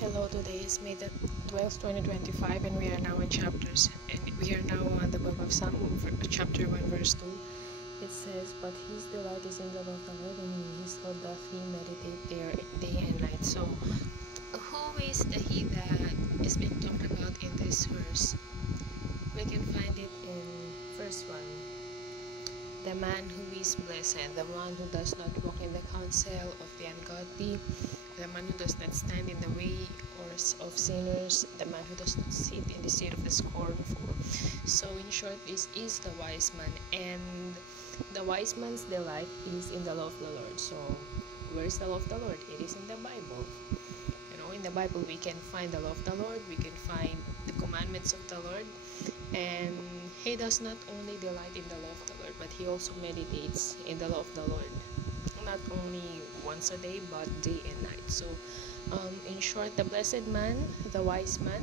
Hello, today is May the 12th, 2025, and we are now in chapters. And we are now on the book of Psalm, chapter 1, verse 2. It says, "But his delight is in the law of the Lord, and in his law doth he meditate there day and night." So, who is the he that is being talked about in this verse? We can find it in verse 1. The man who is blessed, the one who does not walk in the counsel of the ungodly, the man who does not stand in the way of sinners, the man who does not sit in the seat of the scornful. So in short, this is the wise man, and the wise man's delight is in the law of the Lord. So where's the law of the Lord? It is in the Bible. In the Bible we can find the law of the Lord, we can find the commandments of the Lord, and he does not only delight in the law of the Lord, but he also meditates in the law of the Lord, not only once a day but day and night. So in short, the blessed man, the wise man,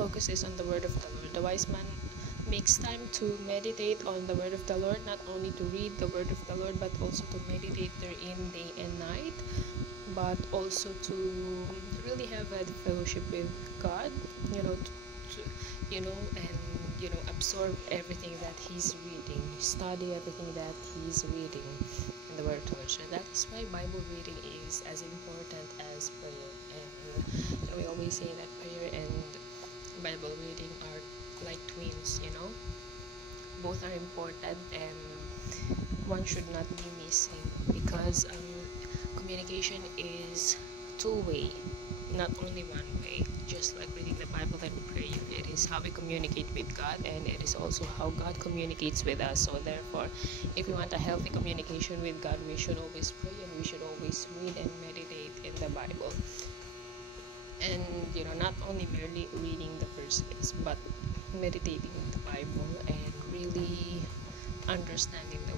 focuses on the word of the Lord. The wise man makes time to meditate on the word of the Lord, not only to read the word of the Lord, but also to meditate therein day and night, but also to really have a fellowship with God, and absorb everything that he's reading, study everything that he's reading in the word of the Lord. So that is why Bible reading is as important as prayer. And we always say that prayer and Bible reading are like twins. Both are important, and one should not be missing, because communication is two-way, not only one way. Just like reading the Bible and prayer, it is how we communicate with God, and it is also how God communicates with us. So therefore, if we want a healthy communication with God, we should always pray, and we should always read and meditate in the Bible. And not only merely reading the verses, but meditating the Bible and really understanding the